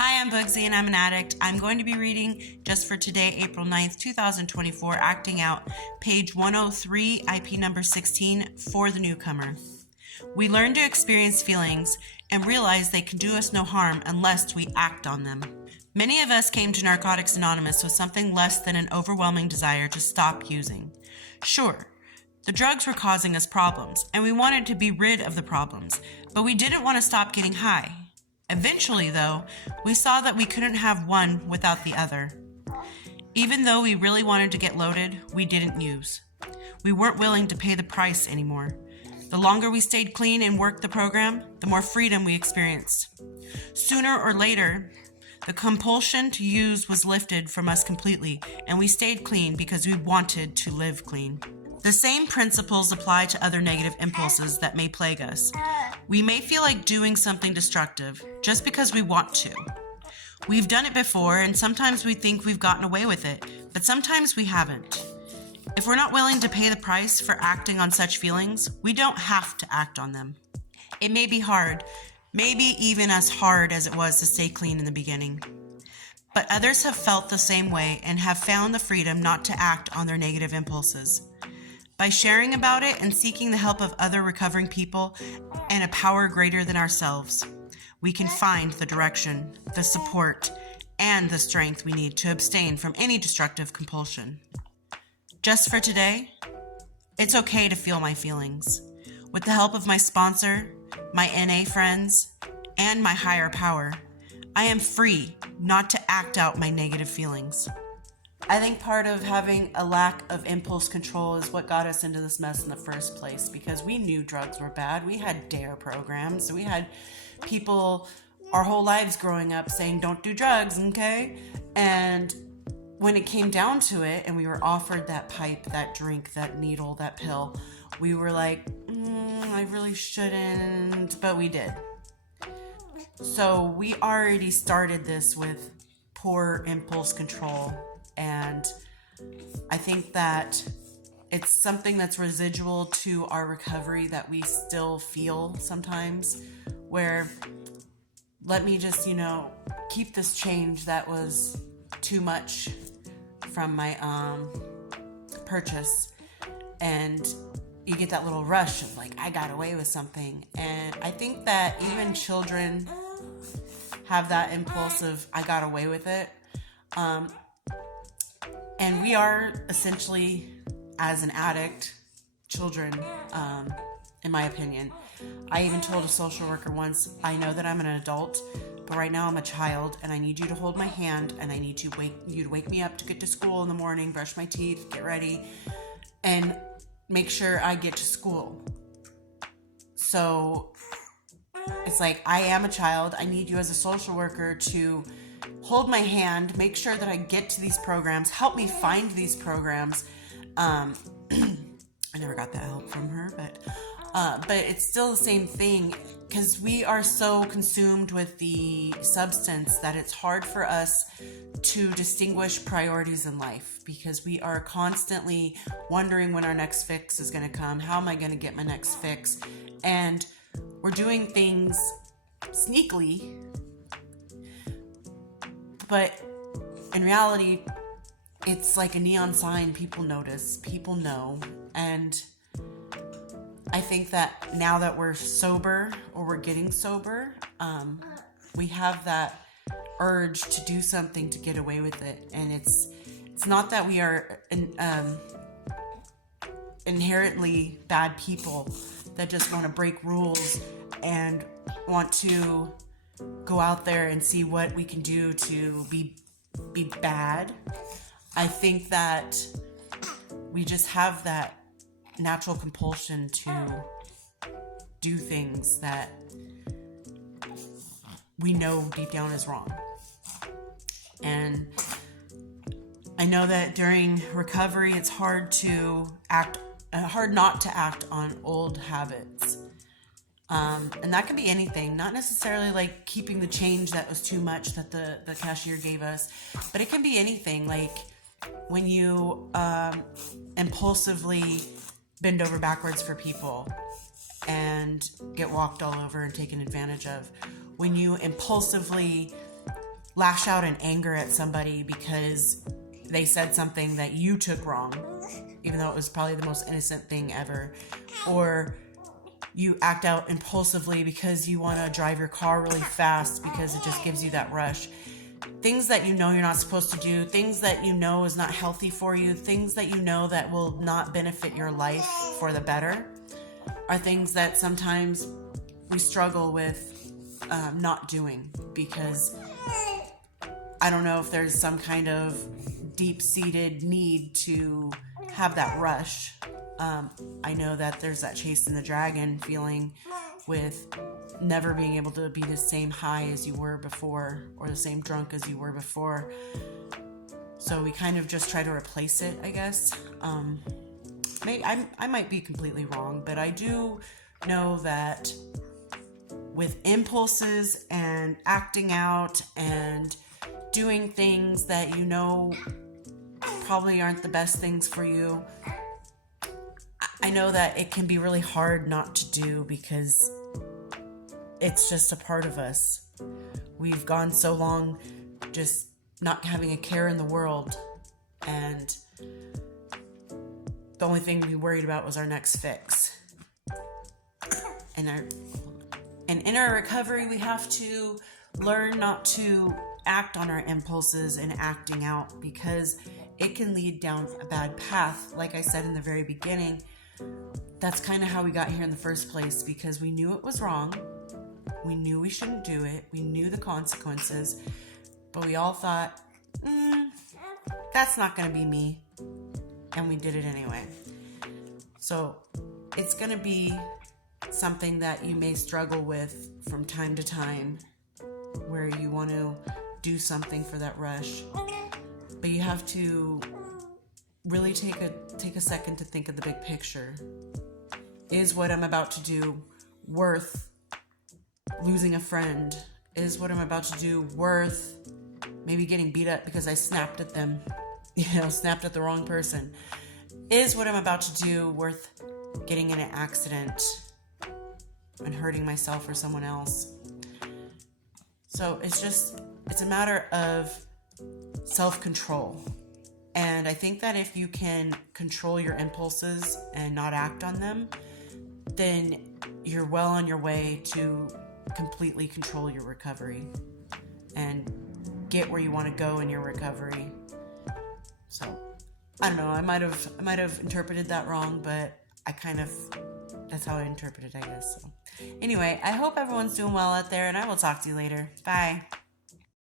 Hi, I'm Bugsy and I'm an addict. I'm going to be reading just for today, April 9th, 2024, Acting Out, page 103, IP number 16, for the newcomer. We learn to experience feelings and realize they can do us no harm unless we act on them. Many of us came to Narcotics Anonymous with something less than an overwhelming desire to stop using. Sure, the drugs were causing us problems, and we wanted to be rid of the problems, but we didn't want to stop getting high. Eventually, though, we saw that we couldn't have one without the other. Even though we really wanted to get loaded, we didn't use. We weren't willing to pay the price anymore. The longer we stayed clean and worked the program, the more freedom we experienced. Sooner or later, the compulsion to use was lifted from us completely, and we stayed clean because we wanted to live clean. The same principles apply to other negative impulses that may plague us. We may feel like doing something destructive just because we want to. We've done it before, and sometimes we think we've gotten away with it, but sometimes we haven't. If we're not willing to pay the price for acting on such feelings, we don't have to act on them. It may be hard, maybe even as hard as it was to stay clean in the beginning. But others have felt the same way and have found the freedom not to act on their negative impulses. By sharing about it and seeking the help of other recovering people and a power greater than ourselves, we can find the direction, the support, and the strength we need to abstain from any destructive compulsion. Just for today, it's okay to feel my feelings. With the help of my sponsor, my NA friends, and my higher power, I am free not to act out my negative feelings. I think part of having a lack of impulse control is what got us into this mess in the first place, because we knew drugs were bad. We had DARE programs. We had people our whole lives growing up saying, don't do drugs, okay? And when it came down to it and we were offered that pipe, that drink, that needle, that pill, we were like, I really shouldn't, but we did. So we already started this with poor impulse control. And I think that it's something that's residual to our recovery that we still feel sometimes, where let me just, keep this change that was too much from my purchase. And you get that little rush of like, I got away with something. And I think that even children have that impulse of, I got away with it. And we are essentially, as an addict, children, in my opinion. I even told a social worker once, I know that I'm an adult, but right now I'm a child, and I need you to hold my hand, and I need you to wake me up to get to school in the morning, brush my teeth, get ready, and make sure I get to school. So it's like, I am a child. I need you as a social worker to hold my hand, make sure that I get to these programs, help me find these programs. I never got that help from her, but it's still the same thing, because we are so consumed with the substance that it's hard for us to distinguish priorities in life, because we are constantly wondering when our next fix is going to come. How am I going to get my next fix? And we're doing things sneakily, but in reality, it's like a neon sign. People notice, people know. And I think that now that we're sober, or we're getting sober, we have that urge to do something to get away with it. And it's not that we are inherently bad people that just want to break rules and want to go out there and see what we can do to be bad. I think that we just have that natural compulsion to do things that we know deep down is wrong. And I know that during recovery, it's hard not to act on old habits. And that can be anything, not necessarily like keeping the change that was too much that the cashier gave us, but it can be anything, like when you impulsively bend over backwards for people and get walked all over and taken advantage of, when you impulsively lash out in anger at somebody because they said something that you took wrong, even though it was probably the most innocent thing ever. Or you act out impulsively because you want to drive your car really fast because it just gives you that rush. Things that you know you're not supposed to do, things that you know is not healthy for you, things that you know that will not benefit your life for the better, are things that sometimes we struggle with not doing, because I don't know if there's some kind of deep-seated need to have that rush. I know that there's that chasing the dragon feeling with never being able to be the same high as you were before, or the same drunk as you were before. So we kind of just try to replace it, I guess. I might be completely wrong, but I do know that with impulses and acting out and doing things that you know probably aren't the best things for you, I know that it can be really hard not to do, because it's just a part of us. We've gone so long just not having a care in the world, and the only thing we worried about was our next fix. And in our recovery, we have to learn not to act on our impulses and acting out, because it can lead down a bad path. Like I said in the very beginning, that's kind of how we got here in the first place, because we knew it was wrong. We knew we shouldn't do it. We knew the consequences, but we all thought, that's not going to be me. And we did it anyway. So it's going to be something that you may struggle with from time to time, where you want to do something for that rush, but you have to really take a second to think of the big picture. Is what I'm about to do worth losing a friend? Is what I'm about to do worth maybe getting beat up because I snapped at them, snapped at the wrong person? Is what I'm about to do worth getting in an accident and hurting myself or someone else? So it's a matter of self-control. And I think that if you can control your impulses and not act on them, then you're well on your way to completely control your recovery and get where you want to go in your recovery. So I don't know, I might have interpreted that wrong, but that's how I interpret it, I guess. So anyway, I hope everyone's doing well out there, and I will talk to you later. Bye.